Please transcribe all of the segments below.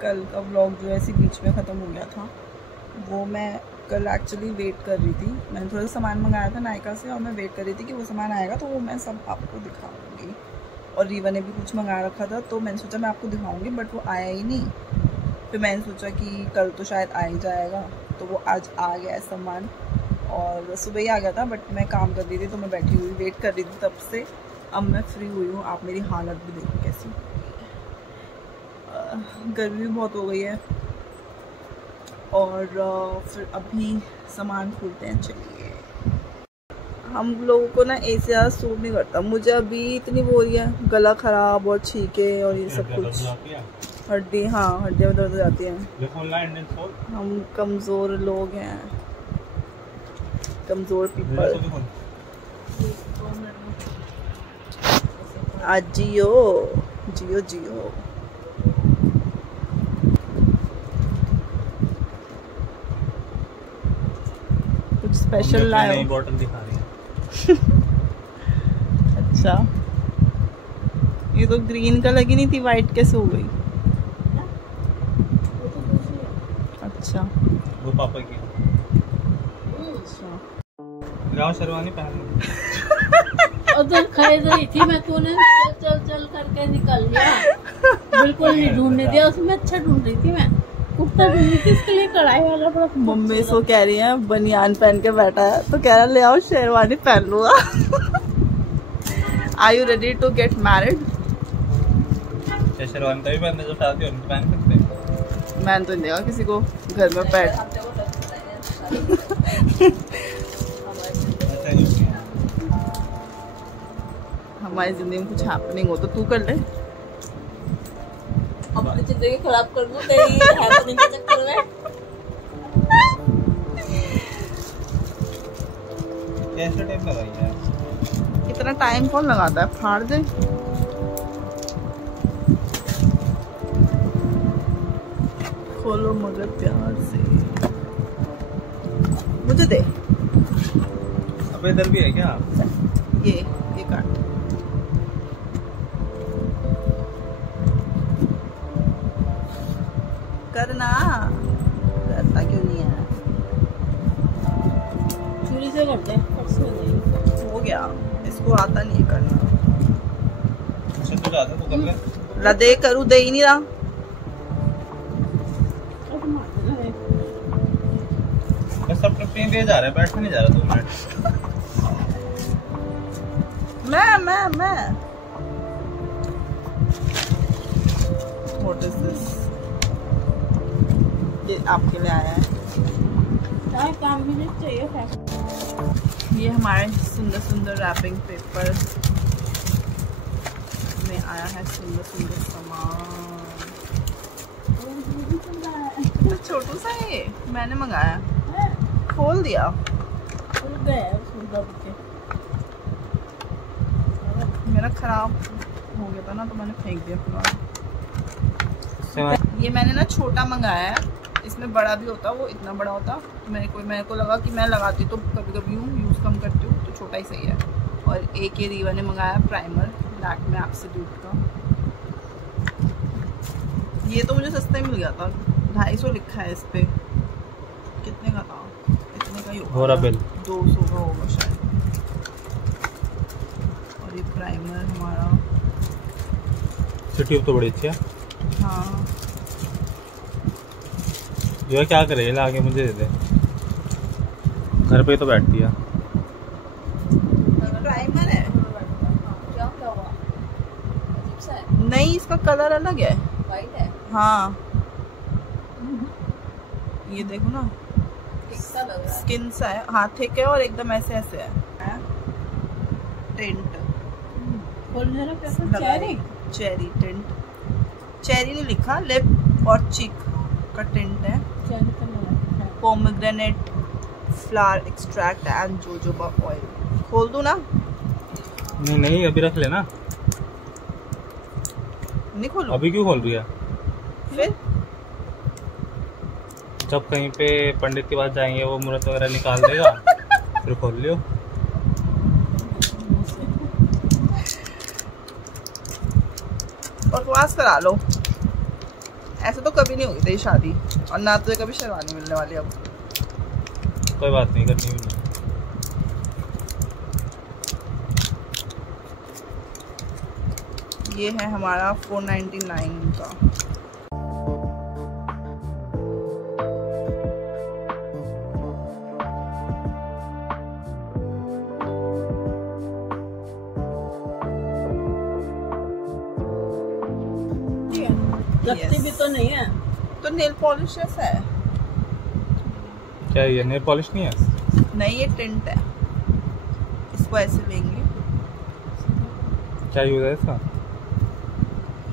कल का व्लॉग जो है इसी बीच में ख़त्म हो गया था। वो मैं कल एक्चुअली वेट कर रही थी, मैंने थोड़ा सा सामान मंगाया था नायका से और मैं वेट कर रही थी कि वो सामान आएगा तो वो मैं सब आपको दिखाऊंगी। और रीवा ने भी कुछ मंगा रखा था तो मैंने सोचा मैं आपको दिखाऊंगी, बट वो आया ही नहीं। फिर मैंने सोचा कि कल तो शायद आ ही जाएगा, तो वो आज आ गया है सामान और सुबह ही आ गया था। बट मैं काम कर रही थी तो मैं बैठी हुई वेट कर रही थी तब से। अब मैं फ्री हुई हूँ, आप मेरी हालत भी देखो कैसी, गर्मी भी बहुत हो गई है। और फिर अभी सामान खोलते हैं। चलिए, हम लोगों को ना एसी ज़्यादा सूट नहीं करता। मुझे अभी इतनी वो हो रही है, गला ख़राब और छींके और ये सब कुछ, हड्डी, हाँ हड्डियाँ दर्द हो जाती हैं। हम कमज़ोर लोग हैं, कमज़ोर पीपल। आज जियो जियो जियो। कुछ स्पेशल लाए हो? बॉटल दिखा रही है। अच्छा, ये तो ग्रीन कलर की नहीं थी, वाइट कैसे हो गई? अच्छा, वो पापा की। अच्छा, शेरवानी पहन उधर खरीद रही थी मैं, तूने चल चल करके निकल गया, बिल्कुल नहीं ढूंढने दिया उसमें। अच्छा ढूंढ रही थी मैं, कुर्ता ढूंढ रही थी इसके लिए, कढ़ाई वाला बड़ा। मम्मी सो कह रही है बनियान पहन के बैठा है तो कह रहा ले आओ शेरवानी पहन लूंगा। Are you ready to get married? Sherwani तभी पहनने जो शादी हो पहन सकते हैं। मैं तो नहीं देगा किसी को घर में बैठ। हमारी जिंदगी में कुछ हैपनिंग हो तो तू कर ले। अपनी जिंदगी खराब कर दूं तेरी हैपनिंग के चक्कर में। कैसे टेप लगाई है? इतना टाइम कौन लगाता है, फाड़ दे। खोलो मगर प्यार से, मुझे दे। अब इधर भी है क्या? ये काट। करना, करता क्यों नहीं है? चूड़ी से करते हैं, हो गया, इसको आता नहीं है करना। अच्छा तो जाता तो कर ले। लदे करूँ, दे ही नहीं रहा। बस सब ट्रिपिंग दे जा रहा है, बैठने नहीं जा रहा 2 मिनट। मैं What is this? ये आपके लिए आया है। काम भी नहीं चाहिए। ये हमारे सुंदर सुंदर रैपिंग पेपर में आया है सुंदर सुंदर सामान। तो छोटू सा है, मैंने मंगाया, खोल दिया। मेरा खराब हो गया था ना तो मैंने फेंक दिया पूरा। ये मैंने ना छोटा मंगाया है, इसमें बड़ा भी होता, वो इतना बड़ा होता। मेरे को लगा कि मैं लगाती तो कभी कभी यूज़ कम करती हूँ तो छोटा ही सही है। और एक ये रीवा ने मंगाया प्राइमर ब्लैक में एब्सोल्यूट का। ये तो मुझे सस्ता ही मिल गया था, 250 लिखा है इस पे। कितने का था? इतने का ही होगा, 200 का होगा शायद। और ये प्राइमर हमारा ट्यूब तो बड़ी अच्छी है। हाँ, जो है क्या करे, ला के मुझे दे दे, घर पे तो बैठती है। प्राइमर है। क्या हुआ? नहीं, इसका कलर अलग है, वाइट है। हाँ ये देखो ना, किसका लग रहा है? स्किन सा है, हाँ थिक है और एकदम ऐसे ऐसे है। टेंट चेरी टेंट, चेरी नहीं लिखा, लिप और चीक का टेंट है। Pomegranate flower extract and jojoba oil. खोल दूं ना? नहीं अभी रख लेना। नहीं खोलूं? अभी क्यों खोल रही है? फिर जब कहीं पे पंडित के पास जाएंगे वो मुहूर्त वगैरह निकाल देगा फिर खोल लियो। बकवास करा लो, ऐसे तो कभी नहीं हुई तेरी शादी और ना तुझे कभी शेरवानी मिलने वाली। अब कोई बात नहीं, करनी भी नहीं। ये है हमारा 499 का। लगती भी तो नहीं है। तो नेल पॉलिश ऐसा है? क्या ये नेल पॉलिश नहीं है? नहीं, ये टिंट है। इसको ऐसे लेंगे। क्या यूज है इसका?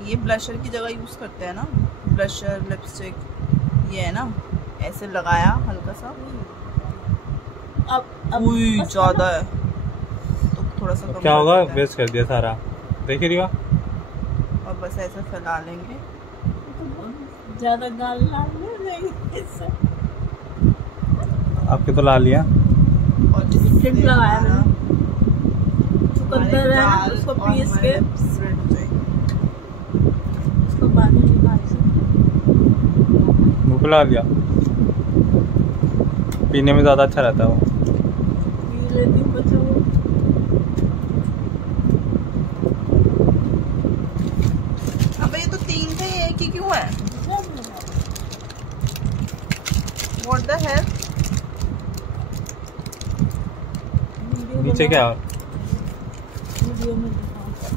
ये ब्लशर की जगह यूज करते हैं ना, ब्लशर लिपस्टिक। ये है ना, ऐसे लगाया हल्का सा। अब उई ज्यादा है तो थोड़ा सा कम क्या होगा? कर देते हैं। वेस्ट कर दिया सारा, देख रही हो? और बस ऐसे फैला लेंगे। ज्यादा गाल लाल नहीं इससे। आपके तो ला लिया। और टिंट लगाया मैंने। चुकंदर है ना, गाल उसको और पीस हमारे के lips red हो जाएंगे। उसको बाद में निकाल से मुँह पे ला लिया। पीने में ज़्यादा अच्छा रहता है वो। पी लेती हूँ बच्चों को। अबे ये तो 3 थे, ये एक ही क्यों है? What the hell? नीचे क्या? वीडियो में दिखाऊंगा।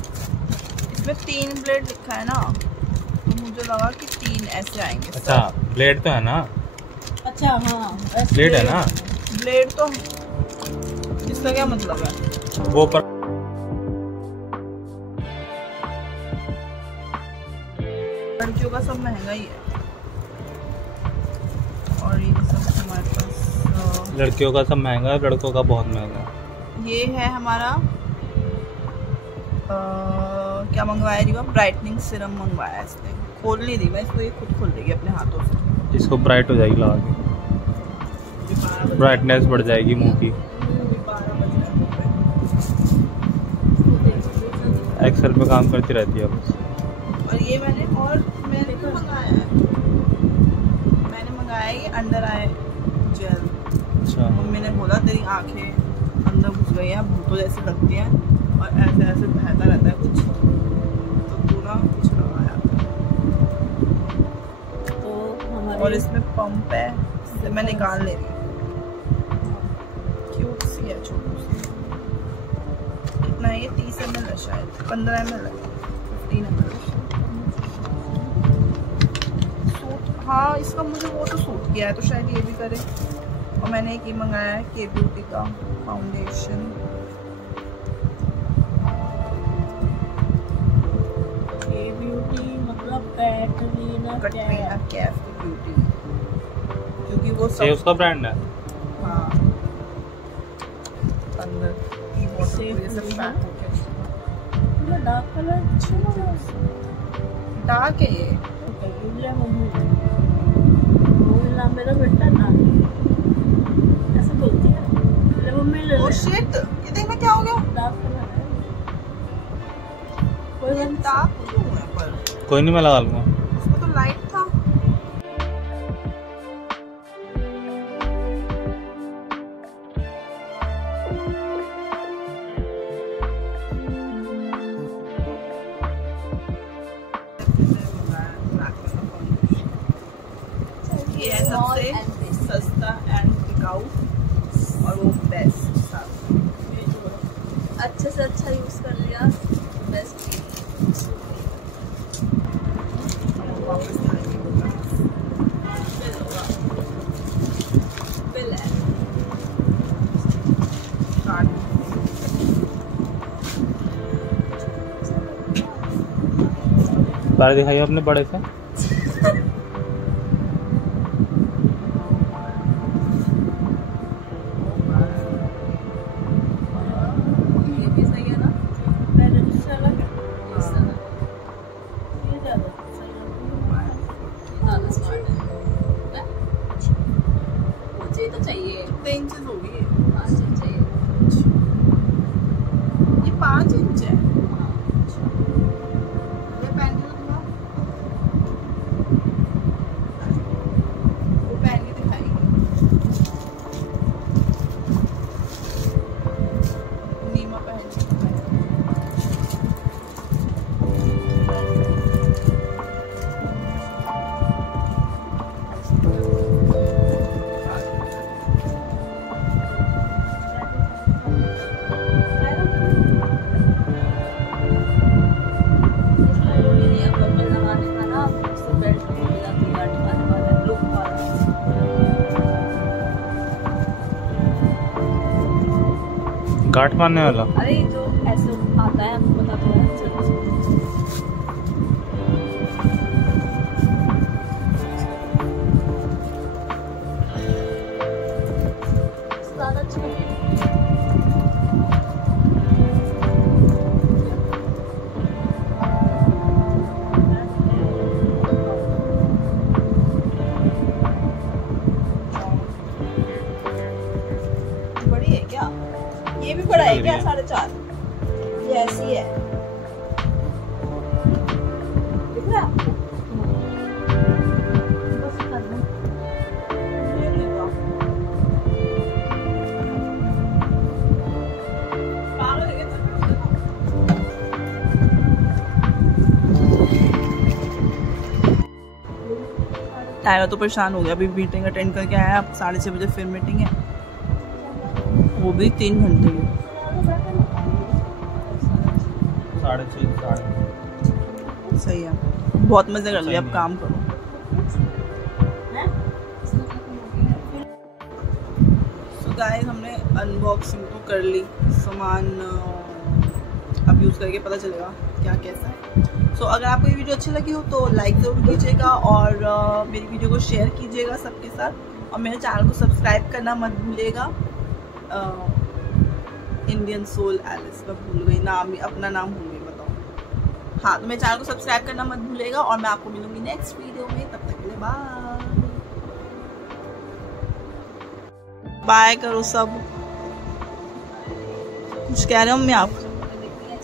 इसमें 3 ब्लेड लिखा है ना, तो मुझे लगा कि 3 ऐसे आएंगे। अच्छा ब्लेड तो है ना? अच्छा हाँ, ब्लेड है ना? ब्लेड तो इसका क्या मतलब है? वो पर लड़कियों का सब महंगा ही है। और ये सब हमारे पास लड़कियों का सब महंगा है, लड़कों का बहुत महंगा है। ये है हमारा क्या मंगवाया रिवा? ब्राइटनिंग सिरम मंगवाया है इसने। खोल नहीं दी मैं इसको, ये खुद खोल देगी अपने हाथों से। इसको ब्राइट हो जाएगी लगा के, ब्राइटनेस बढ़ जाएगी मुंह की। 12 बज रहे हैं। एक्सेल पे काम करती रहती है बस। और ये मैंने भी मंगाया है। मैंने मंगाया है ये अंडर आई जेल। अच्छा मम्मी ने बोला तेरी आंखें अंदर घुस गई हैं, भूतों जैसी लगती हैं और ऐसे ऐसे बहता रहता है कुछ, तो तू ना कुछ लगाया। तो हमारे और इसमें पंप है, इसे मैं निकाल ले रही हूँ। क्यूट सी है, छोटी सी। कितना है ये? 30 ml है शायद, 15 ml है, 15 ml है। सूट, हाँ इसका मुझे वो तो सूट किया है, तो शायद ये भी करे। और मैंने एक ये मंगाया है के ब्यूटी का फाउंडेशन। के ब्यूटी मतलब कैटरीना कटरीना कैफ की ब्यूटी, क्योंकि वो ये सब उसका ब्रांड है। हाँ अंदर वाटर ये सब पैक हो गया। पूरा डार्क कलर अच्छा लग रहा है। डार्क है ये। ले मम्मी मेरा बेटा ना ऐसे बोलती है। ले मम्मी ले ओ शिट, ये देखना क्या हो गया? डार्क कलर है। कोई ये बात डार्क क्यों है पर? कोई नहीं, मैं लगा लूँगा। उसमें तो लाइट था। ये है सबसे सस्ता एंड टिकाऊ और वो बेस्ट साथ। अच्छे से अच्छा यूज कर लिया, बेस्ट। वापस बिल है। बाहर दिखाइए अपने बड़े से। ये भी सही है ना? मैंने दूसरा लगा इस तरह ये ज्यादा सही लग ज़्यादा स्मार्ट है। मुझे तो चाहिए 3 इंच होगी ये। 5 इंच चाहिए। ये 5 इंच है। हाँ। ये पहन के तो गांठ मारने वाला। अरे जो ऐसे आता है आपको पता तो है। ज्यादा अच्छा बड़ी है क्या? ये भी बड़ा है क्या? 4.5? ये ऐसी है, दिख रहा है आपको? बस कर दो। ये नहीं था। पागल है क्या? टाइगर तो परेशान हो गया, अभी मीटिंग अटेंड करके आया, अब 6:30 बजे फिर मीटिंग है, वो भी 3 घंटे की। 6:30 सही है, बहुत मजे कर लिया, अब काम करो। सो गाइस, हमने अनबॉक्सिंग तो कर ली, सामान अब यूज़ करके पता चलेगा क्या कैसा है। सो अगर आपको ये वीडियो अच्छी लगी हो तो लाइक ज़रूर कीजिएगा और मेरी वीडियो को शेयर कीजिएगा सबके साथ, और मेरे चैनल को सब्सक्राइब करना मत भूलिएगा। इंडियन सोल एलिस, मैं भूल गई नाम, अपना नाम भूल गई, बताओ। हाँ, तो मेरे चैनल को सब्सक्राइब करना मत भूलिएगा, और मैं आपको मिलूंगी नेक्स्ट वीडियो में, तब तक के लिए बाय बाय करो सब। कुछ कह रहे हो मम्मी आप?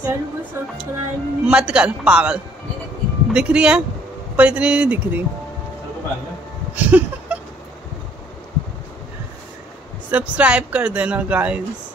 चैनल को सब्सक्राइब नहीं मत कर पागल, दिख रही है पर इतनी नहीं दिख रही। सब्सक्राइब कर देना गाइस।